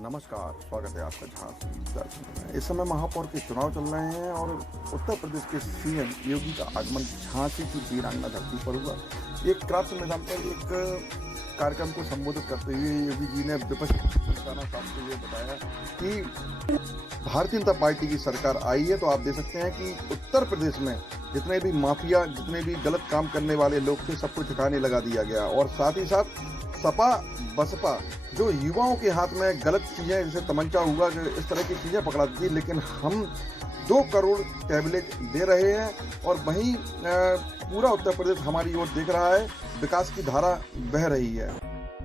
नमस्कार, स्वागत है आपका झांसी दर्शन में। इस समय महापौर के चुनाव चल रहे हैं और उत्तर प्रदेश के सीएम योगी का आगमन झांसी की वीरांगना धरती पर हुआ। एक क्राफ्ट मैदान पर एक कार्यक्रम को संबोधित करते हुए योगी जी ने विपक्ष को निशाना साधते हुए बताया कि भारतीय जनता पार्टी की सरकार आई है तो आप देख सकते हैं कि उत्तर प्रदेश में जितने भी माफिया, जितने भी गलत काम करने वाले लोग थे, सबको ठिकाने लगा दिया गया। और साथ ही साथ सपा बसपा जो युवाओं के हाथ में गलत चीज़ें जैसे तमंचा हुआ, इस तरह की चीज़ें पकड़ा दी, लेकिन हम 2 करोड़ टैबलेट दे रहे हैं और वहीं पूरा उत्तर प्रदेश हमारी ओर देख रहा है, विकास की धारा बह रही है।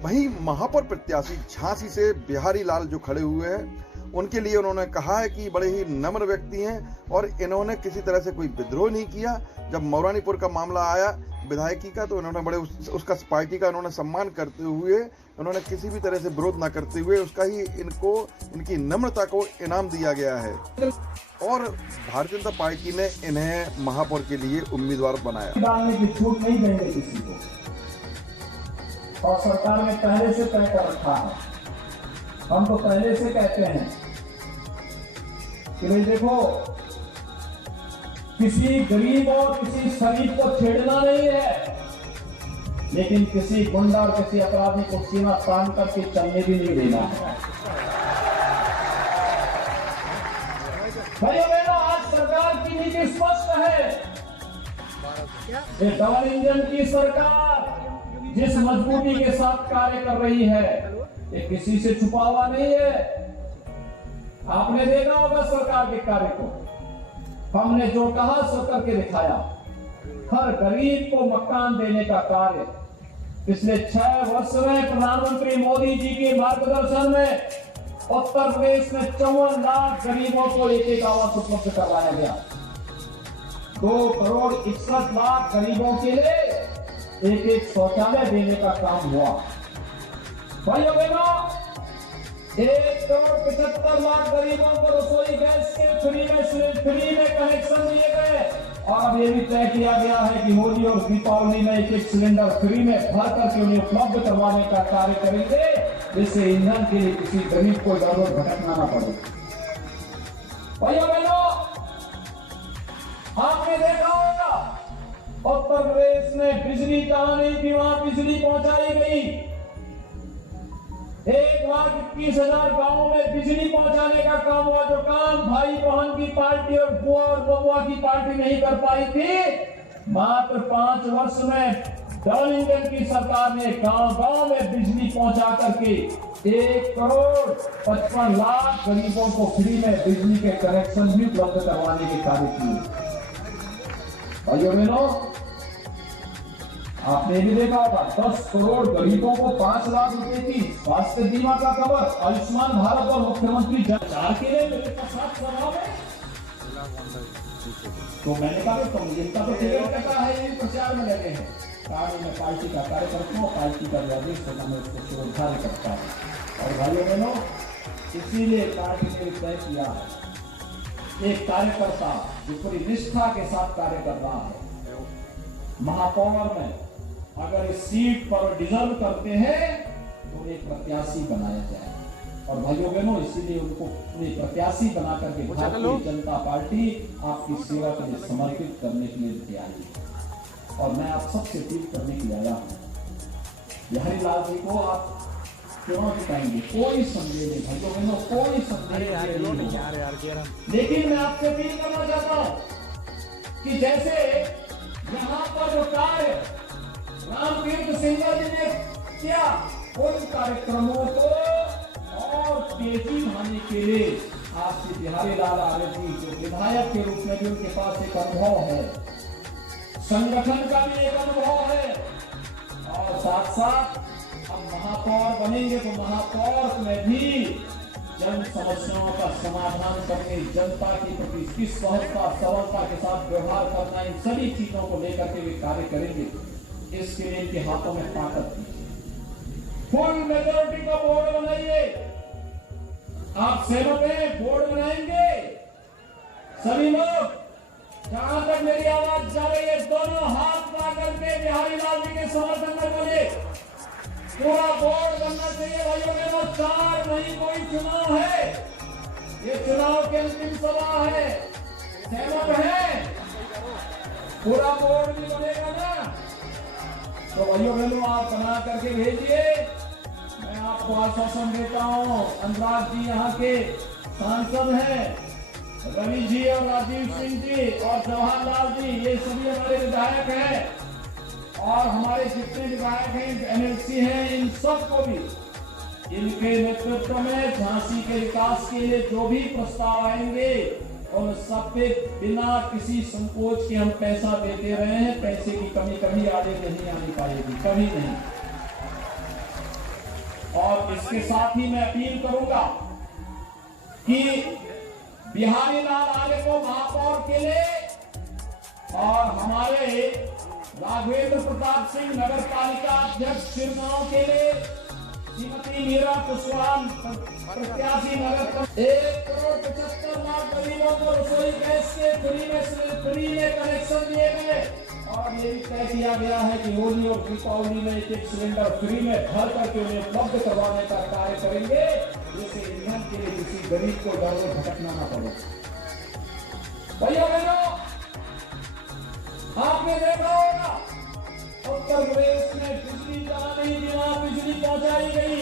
वहीं महापौर प्रत्याशी झांसी से बिहारी लाल जो खड़े हुए हैं, उनके लिए उन्होंने कहा है कि बड़े ही नम्र व्यक्ति हैं और इन्होंने किसी तरह से कोई विद्रोह नहीं किया। जब मौरानीपुर का मामला आया विधायकी का, तो इन्होंने बड़े उसका पार्टी का उन्होंने सम्मान करते हुए, उन्होंने किसी भी तरह से विरोध ना करते हुए उसका ही इनकी नम्रता को इनाम दिया गया है। और भारतीय जनता पार्टी ने इन्हें महापौर के लिए उम्मीदवार बनाया। डालने की छूट नहीं देंगे किसी को, और सरकार ने पहले से तय कर रखा है। हम तो पहले से कहते हैं कि भाई देखो, किसी गरीब और किसी शरीफ को छेड़ना नहीं है, लेकिन किसी गुंडा और किसी अपराधी को सीमा तान करके चलने भी नहीं देना है। भाइयों बहनों, आज सरकार की नीति स्पष्ट है। ये डबल इंजन की सरकार जिस मजबूती के साथ कार्य कर रही है, ये किसी से छुपा हुआ नहीं है। आपने देखा होगा सरकार के कार्य को, हमने जो कहा सो करके दिखाया। हर गरीब को मकान देने का कार्य पिछले 6 वर्ष में प्रधानमंत्री मोदी जी के मार्गदर्शन में उत्तर प्रदेश में 54 लाख गरीबों को एक आवास उपलब्ध करवाया गया। 2 करोड़ 61 लाख गरीबों के लिए एक शौचालय देने का काम हुआ। भाइयों बहनों, 1 करोड़ 75 लाख गरीबों को रसोई गैस के फ्री में कनेक्शन दिए गए। और अब ये भी तय किया गया है कि होली और दीपावली में एक सिलेंडर फ्री में भर करके उन्हें उपलब्ध करवाने का कार्य करेंगे, जिससे ईंधन के लिए किसी गरीब को जरूरत भटकना न पड़े। भाइयों बहनों, आपने देखा होगा उत्तर प्रदेश में बिजली कहां नहीं थी, वहां बिजली पहुंचाई गई। 1,21,000 गांवों में बिजली पहुंचाने का काम हुआ, जो काम भाई बहन की पार्टी और बुआ और बबुआ की पार्टी नहीं कर पाई थी। मात्र 5 वर्ष में डबल इंजन की सरकार ने गांव-गांव में बिजली पहुंचा करके 1 करोड़ 55 लाख गरीबों को फ्री में बिजली के कनेक्शन भी उपलब्ध करवाने के कार्य किए। भाइयों बहनों, आपने भी देखा होगा 10 करोड़ गरीबों को 5 लाख रुपए की स्वास्थ्य बीमा का कवर, आयुष्मान भारत और मुख्यमंत्री जन के लिए मेरे साथ सभा में। तो मैंने कहा जिनका तो टिकट कटा है, ये प्रचार में लगे हैं। मैं पार्टी का कार्यकर्ता हूँ, पार्टी का आदेश होगा, मैं उसको श्रद्धा करता हूँ। और भाइयों बहनों, इसीलिए पार्टी ने तय किया है, एक कार्यकर्ता जो पूरी निष्ठा के साथ कार्य कर रहा है, महापौर में अगर इस सीट पर डिजर्व करते हैं तो एक प्रत्याशी बनाया जाए। और भाइयों बहनों, इसीलिए उनको प्रत्याशी बना करके भारतीय जनता पार्टी आपकी सेवा के लिए समर्पित करने के लिए तैयार है। और मैं आप सबसे अपील करने के लिए आया हूँ, बिहारी लाल जी को आप चुनाव जिताएंगे, कोई संदेह नहीं भाइयों बहनों, कोई संदेह नहीं। लेकिन मैं आपसे अपील करना चाहता हूँ कि जैसे यहाँ पर जो कार्य रामतीर्थ सिंह जी ने किया, उन कार्यक्रमों को और तेजी लाने के लिए आपसे बिहारी लाल आर्य जी जो विधायक के रूप में भी उनके पास एक अनुभव है, संगठन का भी एक अनुभव है, और साथ साथ अब महापौर बनेंगे तो महापौर में भी जन समस्याओं का समाधान करने, जनता के प्रति किस सहजता सरलता के साथ व्यवहार करना, इन सभी चीजों को लेकर के वे कार्य करेंगे। इसके लिए इनके हाथों में ताकत दीजिए। फुल मेजोरिटी का बोर्ड बनाइए। आप सहमत हैं? बोर्ड बनाएंगे सभी लोग। जहां तक मेरी आवाज जा रही है, दोनों हाथ ला करके बिहारी लाल जी के समर्थन में बोले। पूरा बोर्ड बनना चाहिए भाइयों बहनों। 4 मई कोई चुनाव है, ये चुनाव की अंतिम सभा है, सहमत है? पूरा बोर्ड भी बनेगा ना? तो भाइयों बहनों आप बना करके भेजिए। मैं आपको आश्वासन देता हूँ, अनुराग जी यहाँ के सांसद हैं, रवि जी और राजीव सिंह जी और जवाहरलाल जी, ये सभी हमारे विधायक हैं, और हमारे जितने विधायक हैं, एमएलसी हैं, इन सबको भी इनके नेतृत्व में झांसी के विकास के लिए जो भी प्रस्ताव आएंगे उन सब पे बिना किसी संकोच के हम पैसा देते रहे हैं। पैसे की कमी कभी आगे नहीं आनी पाएगी, कभी नहीं। और इसके साथ ही मैं अपील करूंगा कि बिहारी लाल आर्य को महापौर के लिए और हमारे राघवेंद्र प्रताप सिंह नगर पालिका अध्यक्ष शिरगांव के लिए श्रीमती मीरा कुशवाहा प्रत्याशी नगर 1,75,00,000 गरीबों को रसोई गैस के फ्री में कनेक्शन दिए गए। और ये भी तय किया गया है कि होली और दीपावली में एक सिलेंडर फ्री में भर करके उन्हें उपलब्ध करवाने का कार्य करेंगे, जिससे ईंधन के लिए किसी गरीब को दर में भटकना न पड़े। भैया बहनों, आपने देखा होगा उत्तर प्रदेश में बिजली चला नहीं दिया, बिजली पहुंचाई गई।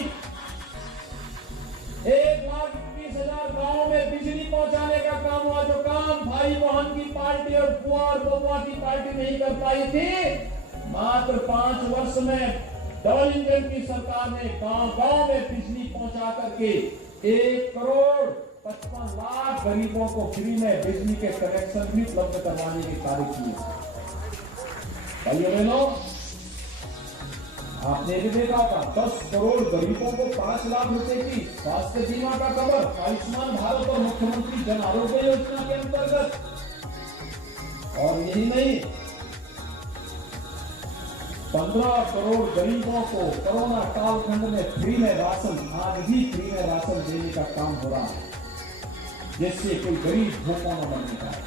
1,21,000 गाँव में बिजली पहुंचाने का काम हुआ। जो काम भाई बहन की पार्टी और बुआ और बबुआ की पार्टी नहीं कर पाई थी, मात्र 5 वर्ष में डबल इंजन की सरकार ने गांव-गांव में बिजली पहुंचा करके 1,55,00,000 गरीबों को फ्री में बिजली के कनेक्शन भी उपलब्ध करवाने के कार्य किए। भाइयों बहनों, आपने भी देखा होगा 10 करोड़ गरीबों को 5 लाख रुपए की स्वास्थ्य बीमा का कवर आयुष्मान भारत और मुख्यमंत्री जन आरोग्य योजना के अंतर्गत। और यही नहीं, 15 करोड़ गरीबों को कोरोना कालखंड में फ्री में राशन, आज भी फ्री में राशन देने का काम हो रहा है, जिससे कोई गरीब भूखा न बनने पाए।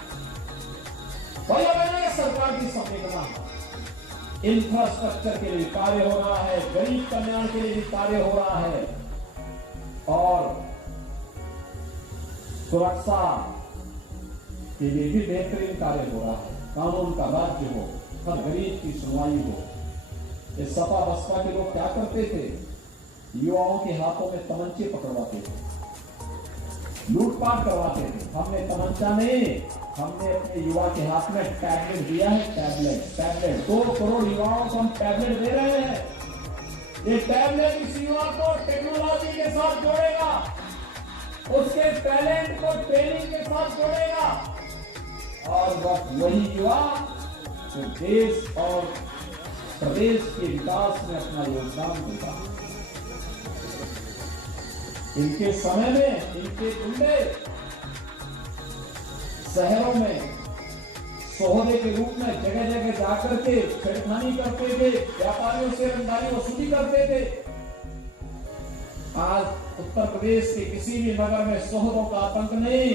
भैया बहनों, सरकार की संवेदना है। इंफ्रास्ट्रक्चर के लिए कार्य हो रहा है, गरीब कल्याण के लिए भी कार्य हो रहा है, और सुरक्षा के लिए भी बेहतरीन कार्य हो रहा है। कानून का राज्य हो, हर गरीब की सुनवाई हो। इस सपा बसपा के लोग क्या करते थे? युवाओं के हाथों में तमंचे पकड़वाते थे, लूटपाट करवाते थे। हमने तमंचा नहीं, हमने अपने युवा के हाथ में टैबलेट दिया है। टैबलेट 2 करोड़ युवाओं को हम टैबलेट दे रहे हैं। ये टैबलेट इस युवा को टेक्नोलॉजी के साथ जोड़ेगा, उसके टैलेंट को ट्रेनिंग के साथ जोड़ेगा, और वही युवा जो देश और प्रदेश के विकास में अपना योगदान देगा। इनके समय में इनके गुंडे शहरों में सोहरे के रूप में जगह जगह जाकर के छेड़खानी करते थे, व्यापारियों से रंगदारी वसूली करते थे। आज उत्तर प्रदेश के किसी भी नगर में सोहरों का आतंक नहीं,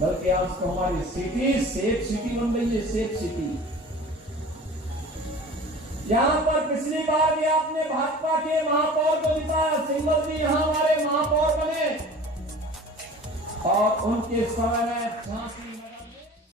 बल्कि आज तो हमारी सिटी सेफ सिटी बन गई है, सेफ सिटी। यहाँ पर पिछली बार भी आपने भाजपा के महापौर को जिताया, सिंगल जी यहाँ हमारे महापौर बने, और उनके समय में झांसी